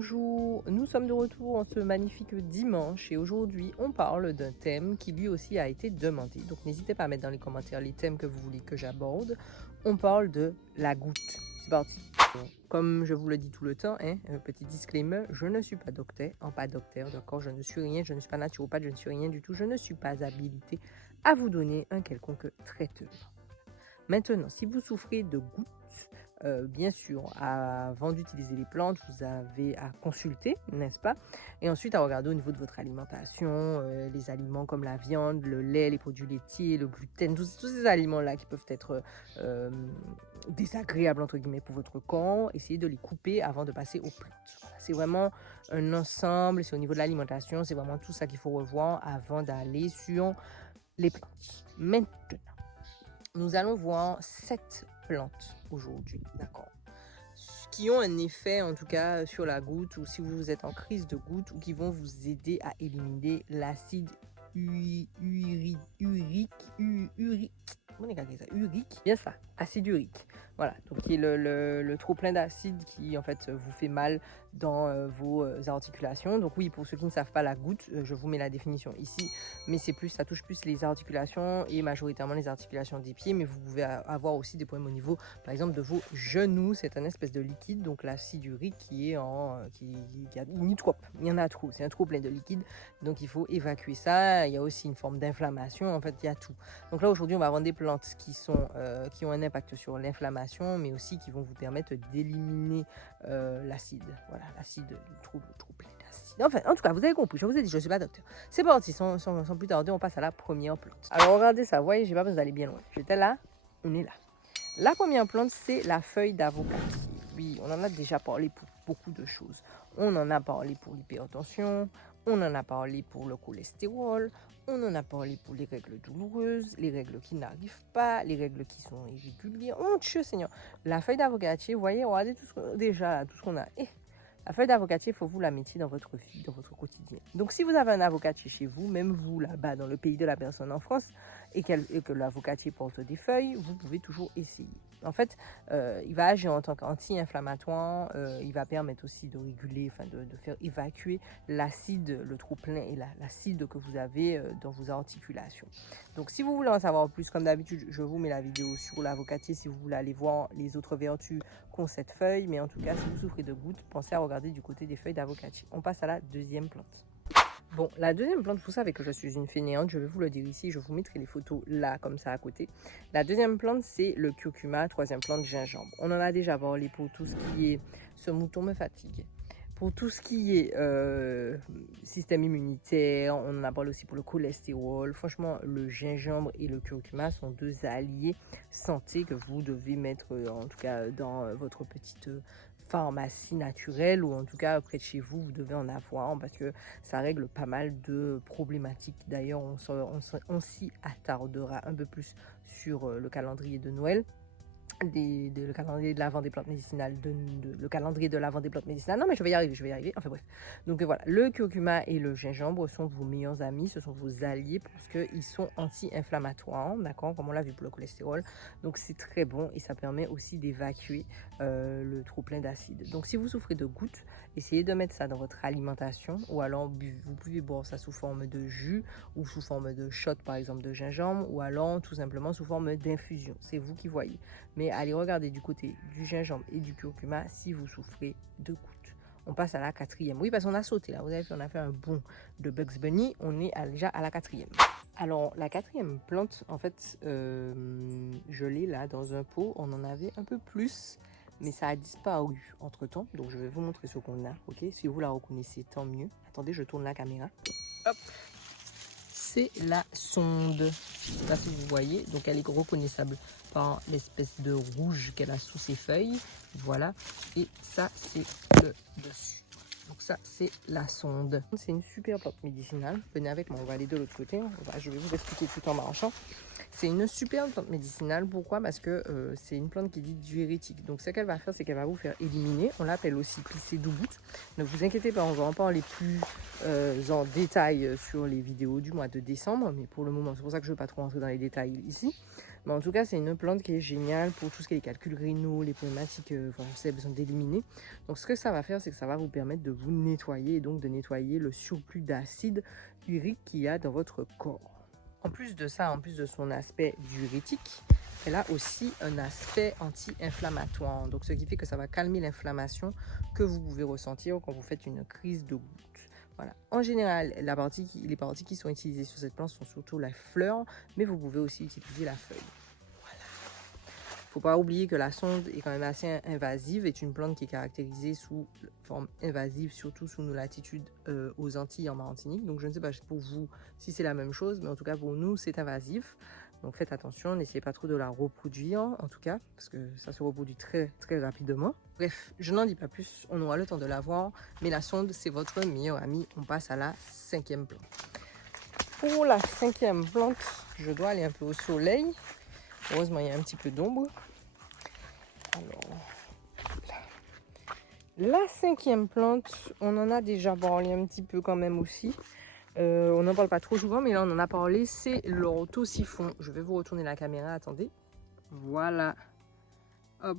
Bonjour, nous sommes de retour en ce magnifique dimanche et aujourd'hui on parle d'un thème qui lui aussi a été demandé. Donc n'hésitez pas à mettre dans les commentaires les thèmes que vous voulez que j'aborde. On parle de la goutte. C'est parti. Comme je vous le dis tout le temps, petit disclaimer, je ne suis pas docteur, d'accord, je ne suis rien, je ne suis pas naturopathe, je ne suis rien du tout, je ne suis pas habilité à vous donner un quelconque traitement. Maintenant, si vous souffrez de gouttes, bien sûr, avant d'utiliser les plantes, vous avez à consulter, n'est-ce pas? Et ensuite à regarder au niveau de votre alimentation, les aliments comme la viande, le lait, les produits laitiers, le gluten, tous ces aliments-là qui peuvent être désagréables, entre guillemets, pour votre corps. Essayez de les couper avant de passer aux plantes. Voilà, c'est vraiment un ensemble, c'est au niveau de l'alimentation, c'est vraiment tout ça qu'il faut revoir avant d'aller sur les plantes. Maintenant, nous allons voir 7 plantes aujourd'hui, d'accord, qui ont un effet en tout cas sur la goutte, ou si vous êtes en crise de goutte, ou qui vont vous aider à éliminer l'acide urique, bien ça, acide urique. Voilà, donc qui est le trop plein d'acide qui en fait vous fait mal dans vos articulations. Donc oui, pour ceux qui ne savent pas, la goutte, je vous mets la définition ici, mais c'est plus, ça touche plus les articulations et majoritairement les articulations des pieds, mais vous pouvez avoir aussi des problèmes au niveau, par exemple, de vos genoux. C'est un espèce de liquide, donc l'acide urique qui est il y en a trop, c'est un trop plein de liquide, donc il faut évacuer ça. Il y a aussi une forme d'inflammation, en fait, il y a tout. Donc là aujourd'hui on va avoir des plantes qui ont un impact sur l'inflammation, mais aussi qui vont vous permettre d'éliminer l'acide. Voilà, l'acide, trop plein d'acide. Enfin, en tout cas, vous avez compris, je vous ai dit, je ne suis pas docteur. C'est parti, sans plus tarder, on passe à la première plante. Alors regardez ça, vous voyez, j'ai pas besoin d'aller bien loin. J'étais là, on est là. La première plante, c'est la feuille d'avocat. Oui, on en a déjà parlé pour beaucoup de choses. On en a parlé pour l'hypertension, on en a parlé pour le cholestérol, on en a parlé pour les règles douloureuses, les règles qui n'arrivent pas, les règles qui sont irrégulières. Oh Dieu Seigneur, la feuille d'avocatier, vous voyez, regardez tout ce qu'on a. La feuille d'avocatier, il faut vous la mettre dans votre vie, dans votre quotidien. Donc si vous avez un avocatier chez vous, même vous là-bas dans le pays de la personne en France, et que l'avocatier porte des feuilles, vous pouvez toujours essayer. En fait, il va agir en tant qu'anti-inflammatoire, il va permettre aussi de réguler, de faire évacuer l'acide, le trop-plein et l'acide que vous avez dans vos articulations. Donc si vous voulez en savoir plus, comme d'habitude, je vous mets la vidéo sur l'avocatier si vous voulez aller voir les autres vertus qu'ont cette feuille. Mais en tout cas, si vous souffrez de gouttes, pensez à regarder du côté des feuilles d'avocatier. On passe à la deuxième plante. Bon, la deuxième plante, vous savez que je suis une fainéante, je vais vous le dire ici, je vous mettrai les photos là, comme ça, à côté. La deuxième plante, c'est le curcuma, troisième plante, gingembre. On en a déjà parlé pour tout ce qui est... Ce mouton me fatigue. Pour tout ce qui est système immunitaire, on en a parlé aussi pour le cholestérol. Franchement, le gingembre et le curcuma sont deux alliés santé que vous devez mettre, en tout cas, dans votre petite... pharmacie naturelle, ou en tout cas près de chez vous, vous devez en avoir parce que ça règle pas mal de problématiques. D'ailleurs, on s'y attardera un peu plus sur le calendrier de Noël. Le calendrier de l'avant des plantes médicinales, le calendrier de l'avant des plantes médicinales. Non, mais je vais y arriver. Enfin bref. Donc voilà, le curcuma et le gingembre sont vos meilleurs amis, ce sont vos alliés parce qu'ils sont anti-inflammatoires, d'accord, comme on l'a vu pour le cholestérol. Donc c'est très bon et ça permet aussi d'évacuer le trop plein d'acide. Donc si vous souffrez de gouttes, essayez de mettre ça dans votre alimentation, ou alors vous pouvez boire ça sous forme de jus ou sous forme de shot, par exemple, de gingembre, ou alors tout simplement sous forme d'infusion. C'est vous qui voyez. Mais allez regarder du côté du gingembre et du curcuma si vous souffrez de gouttes. On passe à la quatrième. Oui, parce qu'on a sauté là. Vous avez vu, on a fait un bond de Bugs Bunny. On est déjà à la quatrième. Alors, la quatrième plante, en fait, je l'ai là dans un pot. On en avait un peu plus, mais ça a disparu entre temps. Donc, je vais vous montrer ce qu'on a. Ok, si vous la reconnaissez, tant mieux. Attendez, je tourne la caméra. Hop. C'est la sonde. Je ne sais pas si vous voyez. Donc elle est reconnaissable par l'espèce de rouge qu'elle a sous ses feuilles. Voilà. Et ça, c'est le dessus. Donc ça, c'est la sonde. C'est une super plante médicinale. Venez avec moi, on va aller de l'autre côté. Je vais vous expliquer tout en marchant. C'est une super plante médicinale. Pourquoi? Parce que c'est une plante qui est dite diurétique. Donc ce qu'elle va faire, c'est qu'elle va vous faire éliminer. On l'appelle aussi pisser doubout. Ne vous inquiétez pas, on va en parler plus en détail sur les vidéos du mois de décembre. Mais pour le moment, c'est pour ça que je ne veux pas trop rentrer dans les détails ici. Mais en tout cas, c'est une plante qui est géniale pour tout ce qui est les calculs rénaux, les problématiques, voilà, vous avez besoin d'éliminer. Donc ce que ça va faire, c'est que ça va vous permettre de vous nettoyer et donc de nettoyer le surplus d'acide urique qu'il y a dans votre corps. En plus de ça, en plus de son aspect diurétique, elle a aussi un aspect anti-inflammatoire. Donc ce qui fait que ça va calmer l'inflammation que vous pouvez ressentir quand vous faites une crise de goutte. Voilà. En général, les parties qui sont utilisées sur cette plante sont surtout la fleur, mais vous pouvez aussi utiliser la feuille. Voilà. Il ne faut pas oublier que la sonde est quand même assez invasive, est une plante qui est caractérisée sous forme invasive, surtout sous nos latitudes aux Antilles en Martinique. Donc je ne sais pas pour vous si c'est la même chose, mais en tout cas pour nous c'est invasif. Donc faites attention, n'essayez pas trop de la reproduire en tout cas, parce que ça se reproduit très très rapidement. Bref, je n'en dis pas plus, on aura le temps de la voir, mais la sonde c'est votre meilleure amie. On passe à la 5e plante. Pour la 5e plante, je dois aller un peu au soleil. Heureusement, il y a un petit peu d'ombre. Alors, la 5e plante, on en a déjà parlé un petit peu quand même aussi. On n'en parle pas trop souvent, mais là on en a parlé, c'est l'orthosiphon. Je vais vous retourner la caméra, attendez. Voilà. Hop.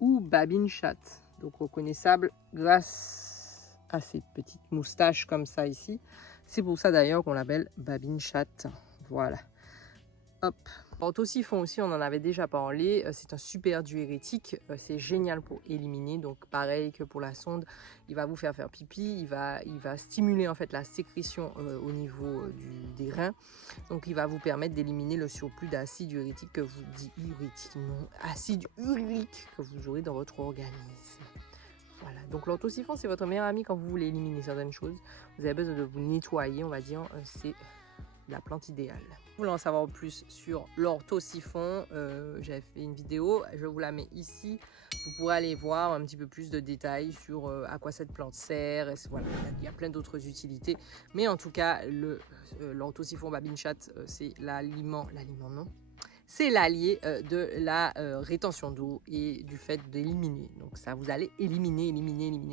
Ou babine chatte. Donc reconnaissable grâce à ces petites moustaches comme ça ici. C'est pour ça d'ailleurs qu'on l'appelle babine chatte. Voilà. Hop. L'orthosiphon aussi, on en avait déjà parlé, c'est un super diurétique, c'est génial pour éliminer, donc pareil que pour la sonde, il va vous faire pipi, il va stimuler en fait la sécrétion au niveau des reins, donc il va vous permettre d'éliminer le surplus d'acide urique que vous acide urique que vous aurez dans votre organisme. Voilà, donc l'orthosiphon c'est votre meilleur ami quand vous voulez éliminer certaines choses, vous avez besoin de vous nettoyer, on va dire, c'est la plante idéale. Vous voulez en savoir plus sur l'orthosiphon, j'avais fait une vidéo, je vous la mets ici. Vous pourrez aller voir un petit peu plus de détails sur à quoi cette plante sert. Voilà, il y a plein d'autres utilités. Mais en tout cas, l'orthosiphon babine chatte, c'est l'aliment non. C'est l'allié de la rétention d'eau et du fait d'éliminer. Donc ça, vous allez éliminer,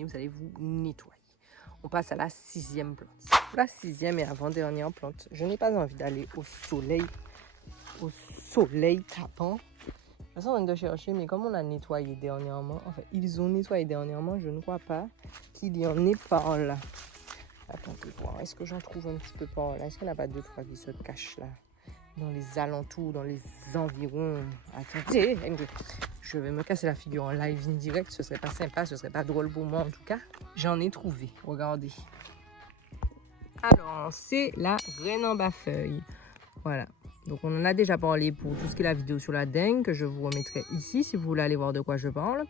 vous allez vous nettoyer. On passe à la 6e plante. La 6e et avant-dernière plante. Je n'ai pas envie d'aller au soleil tapant. Je suis en train de chercher, mais comme on a nettoyé dernièrement, enfin ils ont nettoyé dernièrement, je ne crois pas qu'il y en ait par là. Attendez voir, est-ce que j'en trouve un petit peu par là? Est-ce qu'il n'y en a pas 2-3 qui se cachent là? Dans les alentours, dans les environs. Attendez, je vais me casser la figure en live in direct, ce serait pas sympa, ce serait pas drôle pour moi en tout cas. J'en ai trouvé, regardez. Alors, c'est la graine en bas-feuille. Voilà. Donc, on en a déjà parlé pour tout ce qui est la vidéo sur la dengue, que je vous remettrai ici si vous voulez aller voir de quoi je parle.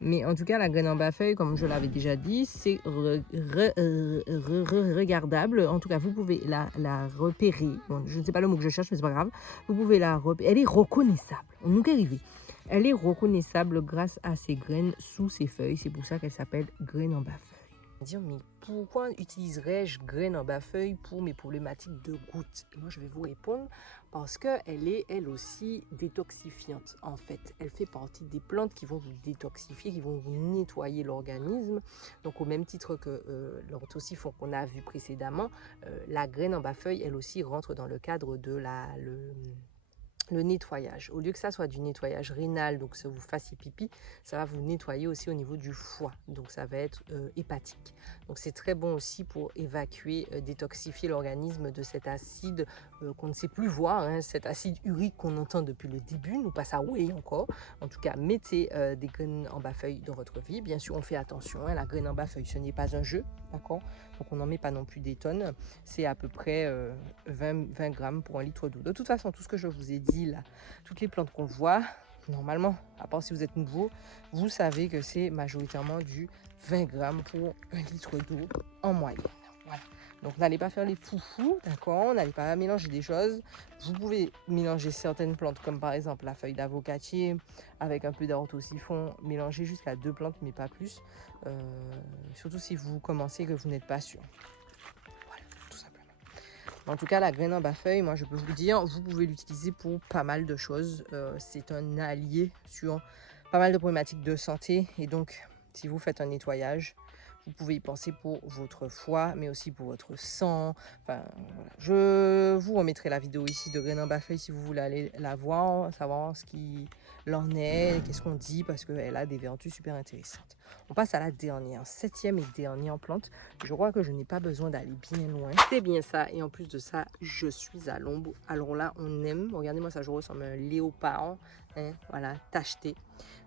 Mais en tout cas, la graine en bas-feuille, comme je l'avais déjà dit, c'est regardable. En tout cas, vous pouvez la repérer. Bon, je ne sais pas le mot que je cherche, mais c'est pas grave. Vous pouvez la repérer. Elle est reconnaissable. On nous est arrivé. Elle est reconnaissable grâce à ses graines sous ses feuilles. C'est pour ça qu'elle s'appelle graine en bas-feuille. Dire, mais pourquoi utiliserais-je graine en bas-feuille pour mes problématiques de gouttes? Et moi, je vais vous répondre parce qu'elle est, elle aussi, détoxifiante. En fait, elle fait partie des plantes qui vont vous détoxifier, qui vont vous nettoyer l'organisme. Donc, au même titre que l'orthosiphon qu'on a vu précédemment, la graine en bas-feuille, elle aussi, rentre dans le cadre de le nettoyage. Au lieu que ça soit du nettoyage rénal, donc que vous fassiez pipi, ça va vous nettoyer aussi au niveau du foie. Donc ça va être hépatique. Donc c'est très bon aussi pour évacuer, détoxifier l'organisme de cet acide qu'on ne sait plus voir, hein, cet acide urique qu'on entend depuis le début, nous pas ça oui encore. En tout cas, mettez des graines en bas-feuille dans votre vie. Bien sûr, on fait attention, hein, la graine en bas-feuille, ce n'est pas un jeu, d'accord? Donc on n'en met pas non plus des tonnes. C'est à peu près 20 grammes pour un litre d'eau. De toute façon, tout ce que je vous ai dit là, toutes les plantes qu'on voit, normalement, à part si vous êtes nouveau, vous savez que c'est majoritairement du 20 grammes pour un litre d'eau en moyenne. Voilà. Donc n'allez pas faire les foufous, d'accord? N'allez pas mélanger des choses. Vous pouvez mélanger certaines plantes, comme par exemple la feuille d'avocatier avec un peu d'orthosiphon, mélanger jusqu'à 2 plantes, mais pas plus. Surtout si vous commencez et que vous n'êtes pas sûr. Voilà, tout simplement. En tout cas, la graine en bas-feuille, moi je peux vous dire, vous pouvez l'utiliser pour pas mal de choses. C'est un allié sur pas mal de problématiques de santé. Et donc, si vous faites un nettoyage, vous pouvez y penser pour votre foie, mais aussi pour votre sang. Enfin, voilà. Je vous remettrai la vidéo ici de graine en bas-feuille si vous voulez aller la voir, savoir ce qu'il en est, qu'est-ce qu'on dit, parce qu'elle a des vertus super intéressantes. On passe à la dernière, 7e et dernière plante. Je crois que je n'ai pas besoin d'aller bien loin. C'est bien ça. Et en plus de ça, je suis à l'ombre. Alors là, on aime. Regardez-moi ça, je ressemble à un léopard. Hein, voilà, tacheté.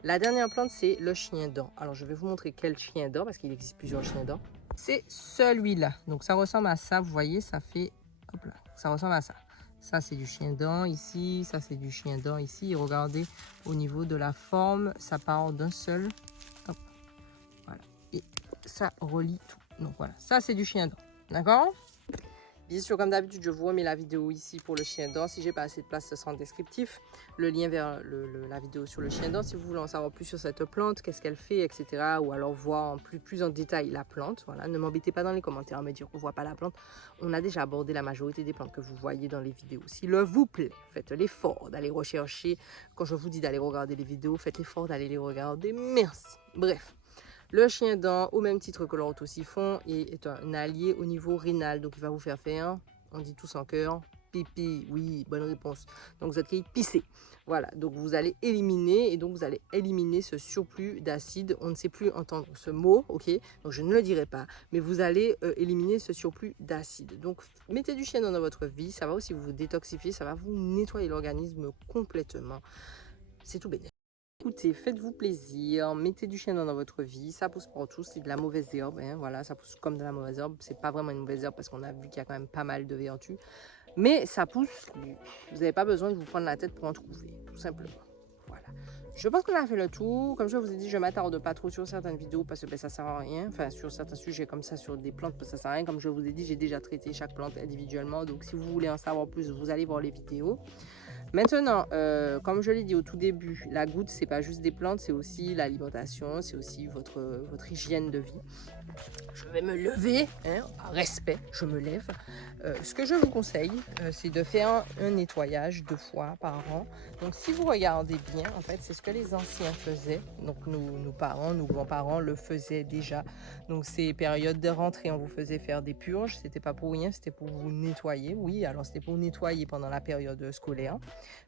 La dernière plante, c'est le chien dent. Alors, je vais vous montrer quel chien dent, parce qu'il existe plusieurs chiens dents. C'est celui-là. Donc, ça ressemble à ça. Vous voyez, ça fait... Hop là, ça ressemble à ça. Ça, c'est du chien dent ici. Ça, c'est du chien dent ici. Et regardez, au niveau de la forme, ça part d'un seul. Hop. Voilà. Et ça relie tout. Donc voilà, ça c'est du chien dent, d'accord? Bien sûr, comme d'habitude, je vous remets la vidéo ici pour le chien dent. Si j'ai pas assez de place, ce sera en descriptif. Le lien vers la vidéo sur le chien dent. Si vous voulez en savoir plus sur cette plante, qu'est-ce qu'elle fait, etc. Ou alors voir plus en détail la plante. Voilà, ne m'embêtez pas dans les commentaires à me dire qu'on ne voit pas la plante. On a déjà abordé la majorité des plantes que vous voyez dans les vidéos. S'il vous plaît, faites l'effort d'aller rechercher. Quand je vous dis d'aller regarder les vidéos, faites l'effort d'aller les regarder. Merci. Bref. Le chien dent, au même titre que l'orthosiphon, est un allié au niveau rénal. Donc, il va vous faire, on dit tous en cœur, pipi. Oui, bonne réponse. Donc, vous allez pisser. Voilà, donc vous allez éliminer, et donc vous allez éliminer ce surplus d'acide. On ne sait plus entendre ce mot, ok? Donc, je ne le dirai pas, mais vous allez éliminer ce surplus d'acide. Donc, mettez du chien dent dans votre vie. Ça va aussi vous détoxifier, ça va vous nettoyer l'organisme complètement. C'est tout bénéfique. Écoutez, faites-vous plaisir, mettez du chien dans votre vie, ça pousse partout, c'est de la mauvaise herbe, hein, voilà, ça pousse comme de la mauvaise herbe, c'est pas vraiment une mauvaise herbe parce qu'on a vu qu'il y a quand même pas mal de vertus, mais ça pousse, vous n'avez pas besoin de vous prendre la tête pour en trouver, tout simplement, voilà. Je pense qu'on a fait le tour, comme je vous ai dit, je m'attarde pas trop sur certaines vidéos parce que ça sert à rien, enfin sur certains sujets comme ça, sur des plantes, parce que ça sert à rien, comme je vous ai dit, j'ai déjà traité chaque plante individuellement, donc si vous voulez en savoir plus, vous allez voir les vidéos. Maintenant, comme je l'ai dit au tout début, la goutte, c'est pas juste des plantes, c'est aussi l'alimentation, c'est aussi votre hygiène de vie. Je vais me lever, hein, par respect, je me lève. Ce que je vous conseille, c'est de faire un nettoyage 2 fois par an. Donc, si vous regardez bien, en fait, c'est ce que les anciens faisaient. Donc, nos parents, nos grands-parents le faisaient déjà. Donc, ces périodes de rentrée, on vous faisait faire des purges. C'était pas pour rien, c'était pour vous nettoyer. Oui, alors c'était pour nettoyer pendant la période scolaire.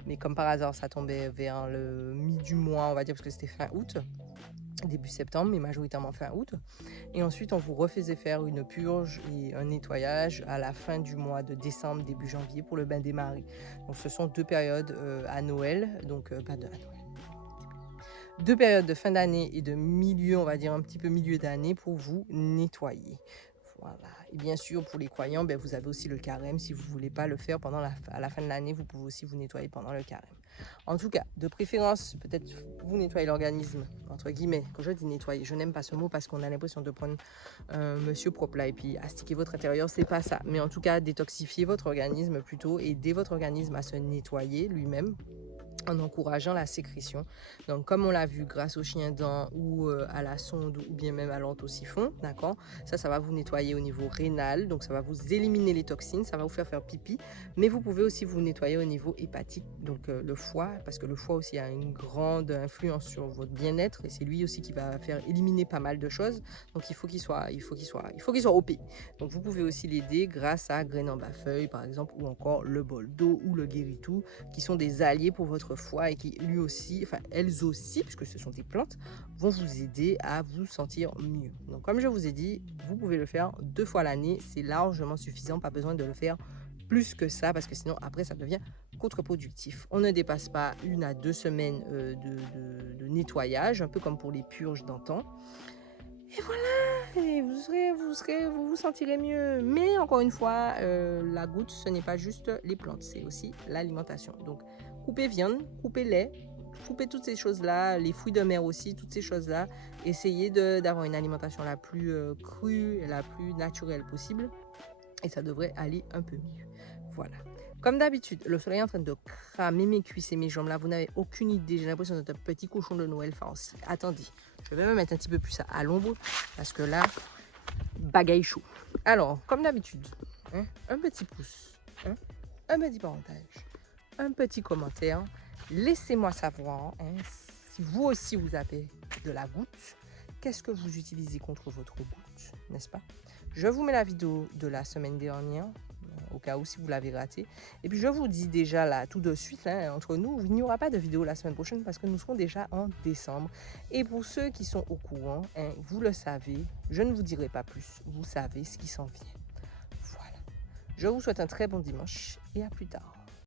Mais comme par hasard, ça tombait vers le mi du mois, on va dire, parce que c'était fin août. Début septembre, mais majoritairement fin août. Et ensuite, on vous refaisait faire une purge et un nettoyage à la fin du mois de décembre, début janvier, pour le bain des maris. Donc, ce sont 2 périodes à Noël, donc pas de à Noël. 2 périodes de fin d'année et de milieu, on va dire un petit peu milieu d'année, pour vous nettoyer. Voilà. Et bien sûr, pour les croyants, ben, vous avez aussi le carême. Si vous ne voulez pas le faire à la fin de l'année, vous pouvez aussi vous nettoyer pendant le carême. En tout cas, de préférence, peut-être vous nettoyez l'organisme, entre guillemets. Quand je dis nettoyer, je n'aime pas ce mot parce qu'on a l'impression de prendre un monsieur propre là et puis astiquer votre intérieur, c'est pas ça. Mais en tout cas, détoxifier votre organisme plutôt, aider votre organisme à se nettoyer lui-même en encourageant la sécrétion. Donc, comme on l'a vu grâce au chien dent ou à la sonde ou bien même à l'orthosiphon, d'accord? Ça va vous nettoyer au niveau rénal, donc ça va vous éliminer les toxines, ça va vous faire pipi, mais vous pouvez aussi vous nettoyer au niveau hépatique, donc le foie, parce que le foie aussi a une grande influence sur votre bien-être et c'est lui aussi qui va faire éliminer pas mal de choses. Donc, il faut qu'il soit OP. Donc, vous pouvez aussi l'aider grâce à graine en bas-feuille, par exemple, ou encore le bol d'eau ou le guéritou, qui sont des alliés pour votre foie et qui lui aussi, enfin elles aussi, puisque ce sont des plantes, vont vous aider à vous sentir mieux. Donc comme je vous ai dit, vous pouvez le faire 2 fois l'année, c'est largement suffisant, pas besoin de le faire plus que ça parce que sinon après ça devient contre-productif. On ne dépasse pas 1 à 2 semaines de nettoyage, un peu comme pour les purges d'antan. Et voilà, et vous vous sentirez mieux. Mais encore une fois, la goutte, ce n'est pas juste les plantes, c'est aussi l'alimentation. Donc, coupez viande, coupez lait, coupez toutes ces choses-là, les fruits de mer aussi, toutes ces choses-là. Essayez d'avoir une alimentation la plus crue et la plus naturelle possible. Et ça devrait aller un peu mieux. Voilà. Comme d'habitude, le soleil est en train de cramer mes cuisses et mes jambes. Là, vous n'avez aucune idée. J'ai l'impression d'être un petit cochon de Noël. Enfin, attendez, je vais me mettre un petit peu plus à l'ombre parce que là, bagaille chaud. Alors, comme d'habitude, hein, un petit pouce hein, un petit partage, un petit commentaire. Laissez-moi savoir si vous aussi vous avez de la goutte. Qu'est-ce que vous utilisez contre votre goutte, n'est-ce pas? Je vous mets la vidéo de la semaine dernière, au cas où si vous l'avez raté. Et puis je vous dis déjà là, tout de suite, entre nous, il n'y aura pas de vidéo la semaine prochaine parce que nous serons déjà en décembre. Et pour ceux qui sont au courant, vous le savez, je ne vous dirai pas plus, vous savez ce qui s'en vient. Voilà. Je vous souhaite un très bon dimanche et à plus tard.